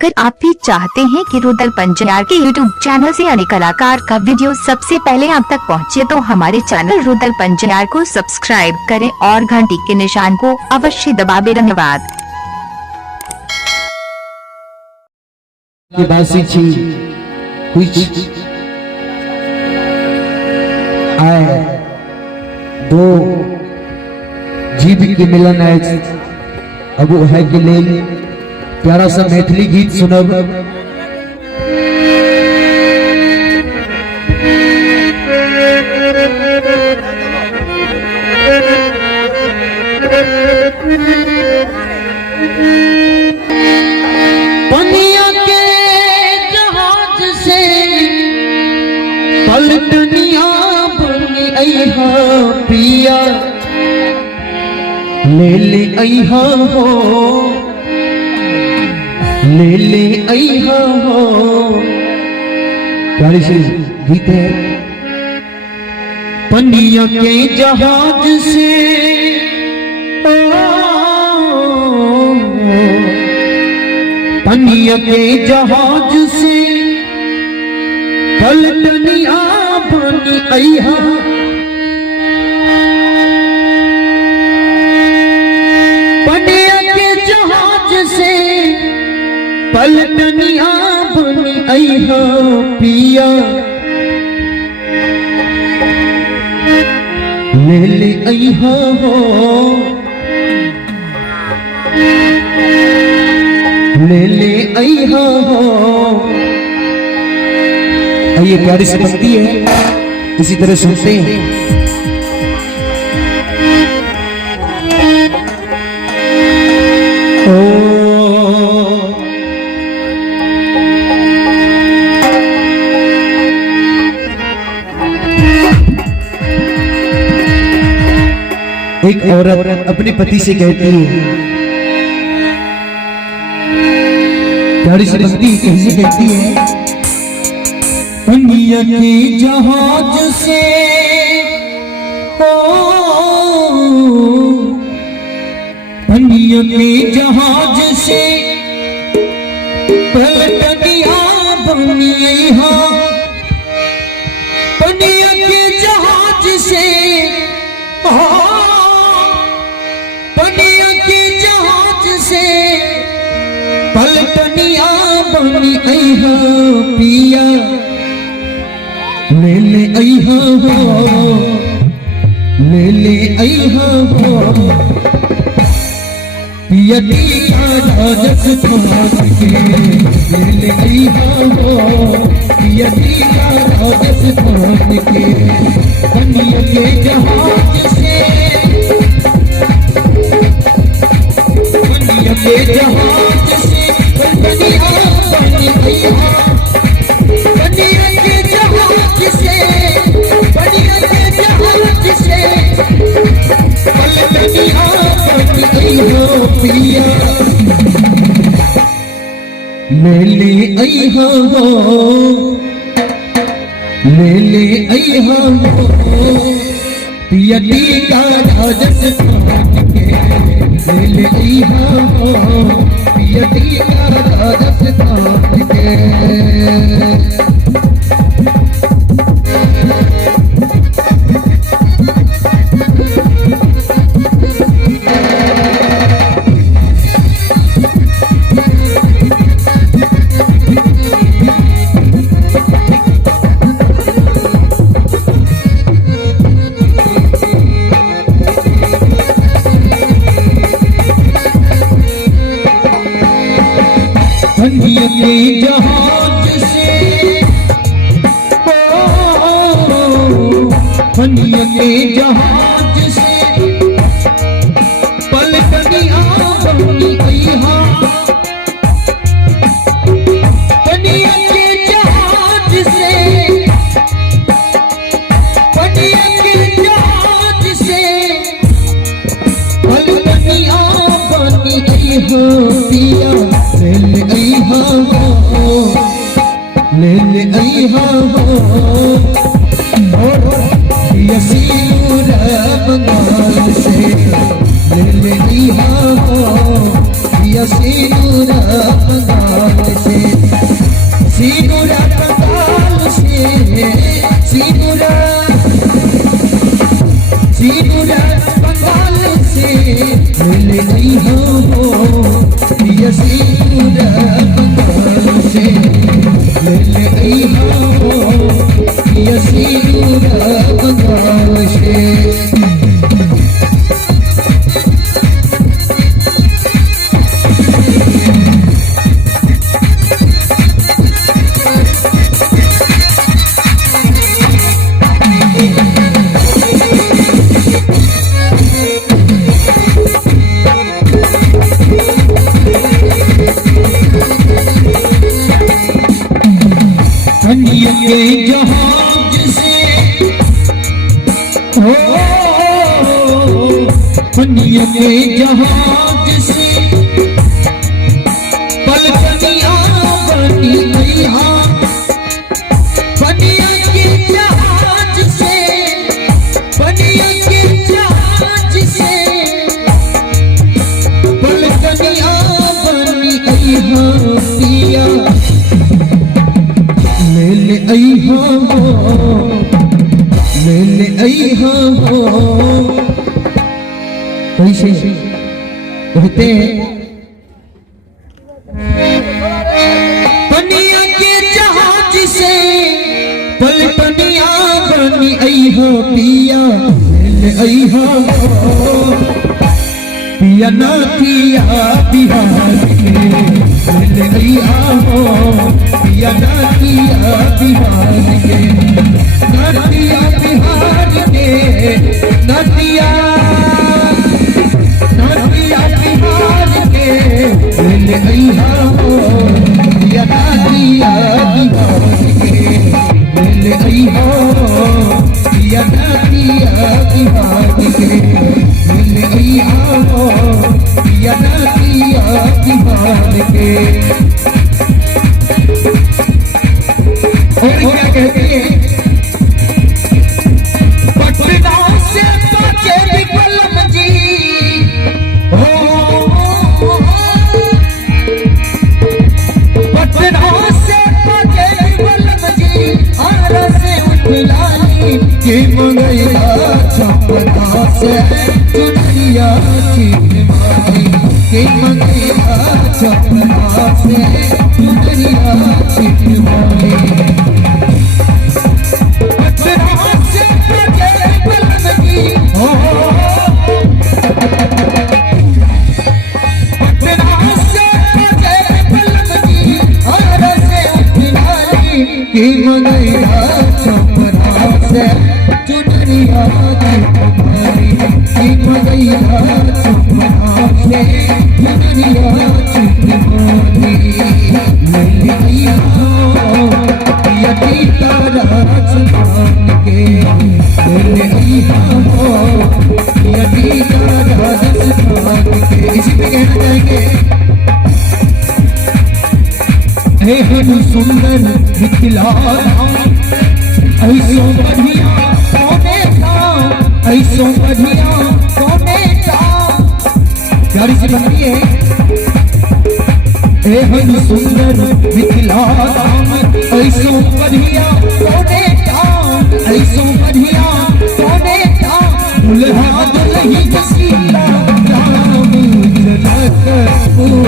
अगर आप भी चाहते हैं कि रुदल पंचार के यूट्यूब चैनल से अन्य कलाकार का वीडियो सबसे पहले आप तक पहुंचे, तो हमारे चैनल रुदल पंचार को सब्सक्राइब करें और घंटी के निशान को अवश्य दबाएं। धन्यवाद। दो जीव के मिलन है, अब वो है कि ले प्यारा सा मैथिली गीत सुनब। पनिया के जहाज से पलटनिया बनी अइहा पिया, ले ले अइहा हो, ले ले अइहा हो। प्यारी सी गीत है। पनिया के जहाज से पनिया के जहाज से पलटनिया बनी अइहा, पनिया के जहाज से पलटनिया बनी अइहा पिया, ले ले अइहा हो, ले ले अइहा हो। ये प्यारी सी पंक्ति है, इसी तरह सुनते हैं। एक औरत अपने पति से कहती है, प्यारी सी पंक्ति कैसे कहती है। पनिया के जहाज से पनिया के जहाज से पलटनिया बनी अइहा, पनिया के जहाज से पनिया के जहाज से पलटनिया बनी अइहा पिया, ले ले अइहा हो, ले ले अइहा हो। पिया टीका राजस थान के, ले ले अइहा हो, पिया टीका राजस थान के। पनिया के जहाज से पनिया के जहाज से पलटनिया बनी अइहा, पनिया के जहाज से पनिया के जहाज से पलटनिया बनी अइहा पिया, ले ले अइहा हो, ले ले अइहा हो। पिया टीका राजस थान के, ले ले अइहा हो, पिया टीका राजस थान के। पनिया के जहाज से पनिया के जहाज से पलटनिया बनी अइहा, पनिया के जहाज से पनिया के जहाज से पलटनिया बनी अइहा पिया, ले ले अइहा हो, ले ले अइहा हो। यसीर बंगाल से ले ले अइहा हो, यसीर बंगाल के जहाज से हो दुनिया के जहाज से पलकनिया बनी मैया दुनिया के जहाज से दुनिया के जहाज से पलकनिया बनी मैया पिया ले ले अइहा हो कैसे कहते हैं दुनिया के जहाज से पलटनिया बनी अइहा पिया ले अइहा पिया ना पिया बिहार के ले अइहा हो पिया ना पिया बिहार के नदिया बिहार के नदिया बिहार के ले अइहा हो पिया नदिया बिहार के ले अइहा पिया नदिया बिहार के ले अइहा हो पिया नदिया बिहार के। और क्या कहती है पटना से बचे विकलम जी पटना से बचे विकलम जी आर से उठलानी के मंगैया छपना से चुनरिया चिन्हवानी के मंगैया छपना से चुनरिया चिन्हवानी की मंगैया छपरा से चुनरिया चिन्हवानी की मंगैया छपरा से चुनरिया चिन्हवानी यदि राजस्थान के यदि राजस्थान के इसी पे कहना चाहेंगे हे हम सुंदर मिथिला ऐसो बढ़िया कोने था ऐसो बढ़िया कोने था प्यारी सी बनती है हे हम सुंदर मिथिला ऐसो बढ़िया कोने था ऐसो बढ़िया कोने था दुल्हा दुल्ही सीता राम जनकपुर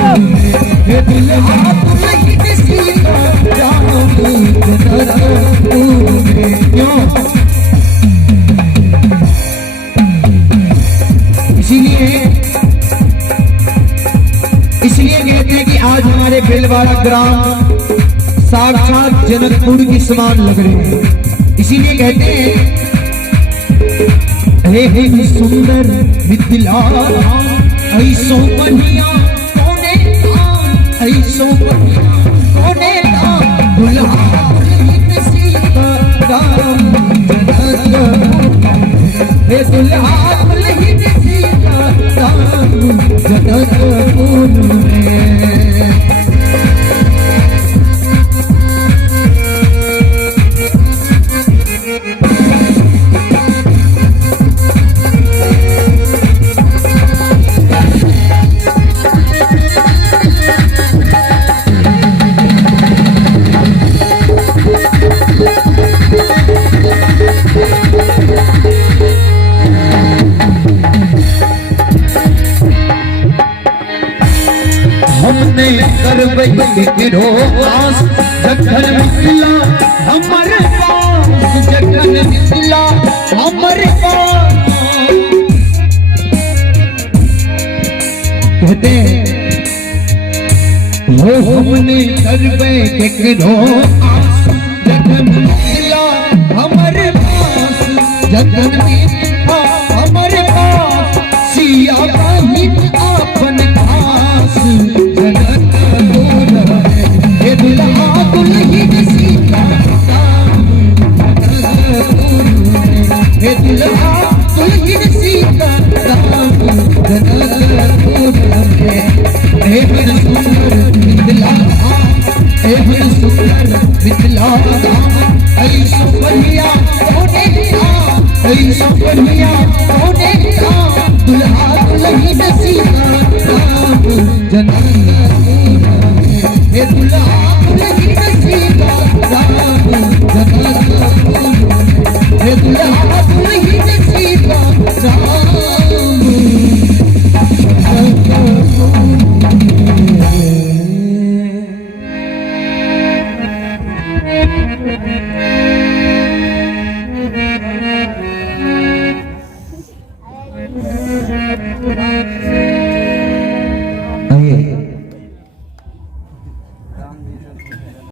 हे दुल्हा दुल्ही सीता राम जनकपुर क्यों इसलिए कहते हैं कि आज हमारे बेलवाड़ा ग्राम साक्षात जनकपुर की समान लग रही है। इसीलिए कहते हैं हे सुंदर मिथिला ऐसो बढ़िया कोने ऐसो बढ़िया कोने दुल्हा सीता राम जनकपुर हे दुल्हा सीता राम जनकपुर हमने करवई गिरो आस जखन मिथिला हमारे पास जखन मिथिला हमारे पास कहते हो हमने करवई गिरो आस जखन मिथिला हमारे पास जखन मिथिला हमारे पास सिया बाही अपन खास जनकपुर हे दुल्हा दुल्ही सीता राम एहन सुंदर मिथिला धाम ऐसो बढ़िया होने धाम ऐसो बढ़िया होने धाम दुल्हा दुल्हन सीता राम जना